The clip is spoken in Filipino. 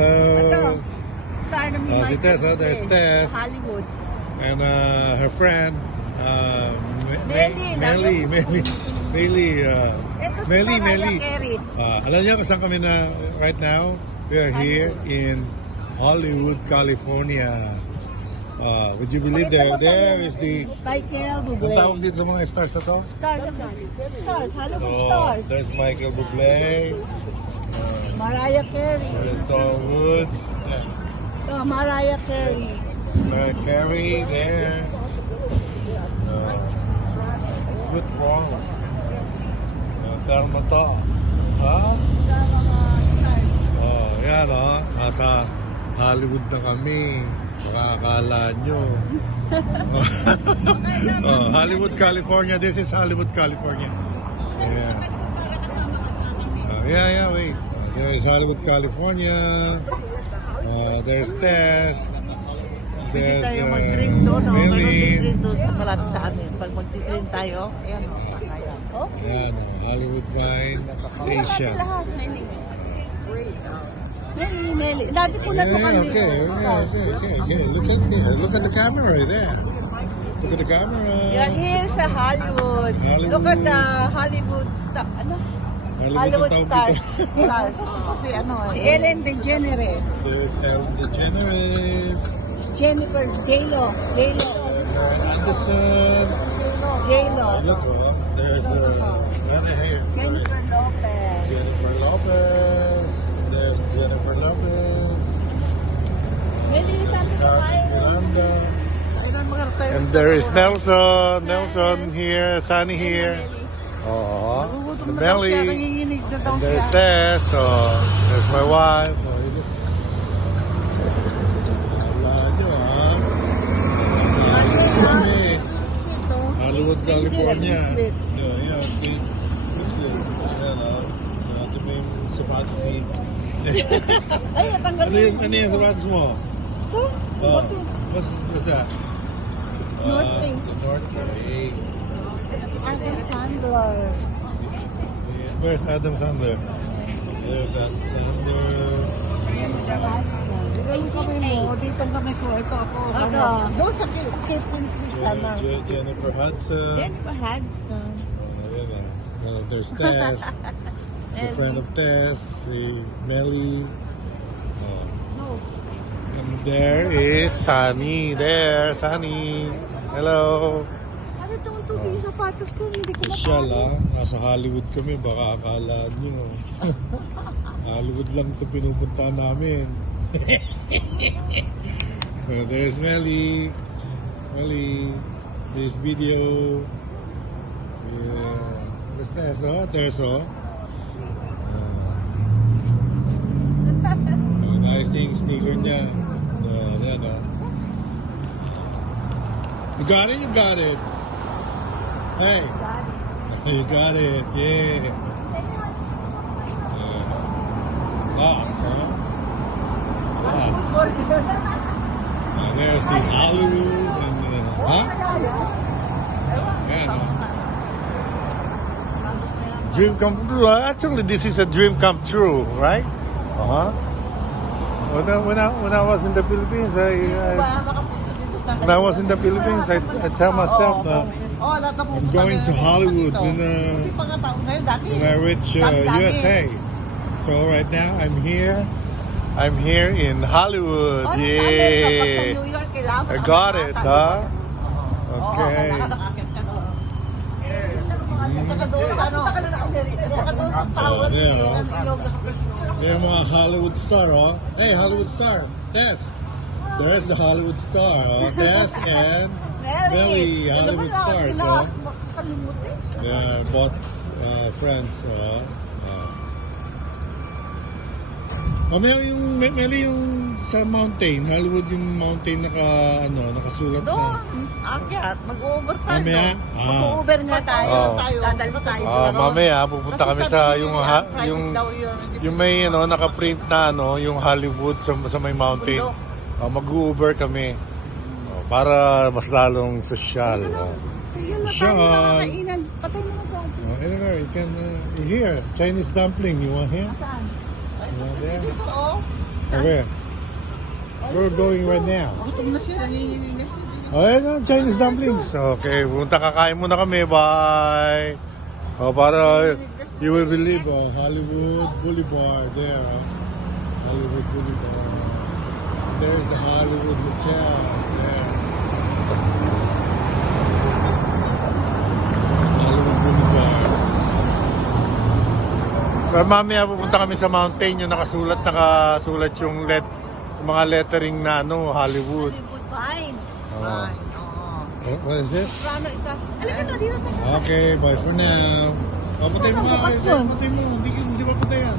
Hello. Ito, star na may Si Michael Tess, there's Bublé, Tess. sa Hollywood. And her friend, Melly, Melly, Ito si Melly. Mariah Carey. Alam niyo kung saan kami na right now? We are here in Hollywood, California. Would you believe there is the... Michael Ang Bublé. tawag dito sa mga stars na to? Stars, Hollywood So, stars. there's Michael Bublé, Mariah Carey. there's Tom Woods, Ito, Mariah Carey. Carrie there. What's wrong? Thelma to. Ha? Yan nasa Hollywood na kami. Makakala nyo. Hollywood, California. This is Hollywood, California. Yeah, wait. There is Hollywood, California. There's Tess. Pwede tayo mag-drink doon. Meron mag-drink doon sa malapit sa amin. Pag mag-drink tayo, ayan o. Okay. Yan, Hollywood Wine Station. Lahat, Nelly. Dati po na ito kami. Okay. Look at the camera there. Look at the camera. You're here sa Hollywood. Look at the Hollywood star. Ano? Hollywood stars. Si Ellen DeGeneres. There's Ellen DeGeneres. Jennifer J-Lo. Anderson. J-Lo. Look, there's Lana here. Jennifer Lopez. Jennifer Lopez. There's Jennifer Lopez. Nelly, saan ka kayo? Miranda. Kailan makarating? And there is Nelson here, Sunny here. Oh, Nagugutom na daw Melly. siya, nanginginig na daw And siya. there's Tess. There's my wife. Hollywood, California. Yeah, see. What's the, ito mo yung sapatos ni... Ay, natanggal Ano yung sapatos mo? ito. What's that? North Face. The North Face. Adam Sandler. Where's Adam Sandler? There's Adam Sandler. Yung kamay mo, dito ang kamay ko. Ito ako. Doon sa Kate Winslet sana. Jennifer Hudson. Jennifer Hudson. There's Tess. The friend of Tess. Si Melly. And there is Sunny. There, Sunny. Hello. Ano itong tubig yung sapatos ko? Hindi ko Michelle, mapapagod. nasa Hollywood kami. Baka akala nyo. Hollywood lang ito pinupunta namin. So there's Melly. There's video. Yeah. There's Tesso. Nice thing, sneaker niya. Yan. You got it. Hey. You got it. Yeah. Lots, huh? And there's the Hollywood and dream come true. Actually, this is a dream come true, right? When I was in the Philippines, when I was in the Philippines, I tell myself that I'm going to Hollywood when I reach USA. So right now I'm here in Hollywood. Yeah. I got it, huh? Okay. Yeah, mga Hollywood star, Hey, Hollywood star. Tess. There's the Hollywood star, Tess and Melly, Hollywood stars, Yeah, both friends, Mamaya Melly yung sa mountain, Hollywood yung mountain nakasulat Doon, akyat. Mag-Uber tayo. Mamaya? Mag-Uber nga tayo. Dadal tayo. Mamaya pupunta kami sa yung may naka-print na yung Hollywood sa may mountain. Mag-Uber kami. Para mas lalong social. Sure. Patay mo na Anyway, you can here Chinese dumpling. You want here? Saan? There. Dito, Where? We're going right now. Gutom na siya. Nanginginig na siya. Oh, yan, Chinese dumplings. Okay, punta kakain muna kami. Bye. Oh, para you will believe Hollywood Boulevard there. Hollywood Boulevard. There's the Hollywood Hotel there. Hollywood Boulevard. Pero mamaya pupunta kami sa mountain yung nakasulat yung mga lettering na Hollywood. Hollywood Vine. Oh. Vine, oo. What is this? Rano ito. Alika na, dito tayo. Okay, bye for now. Oh, patay mo nga. Patay mo. Hindi ba patay yan?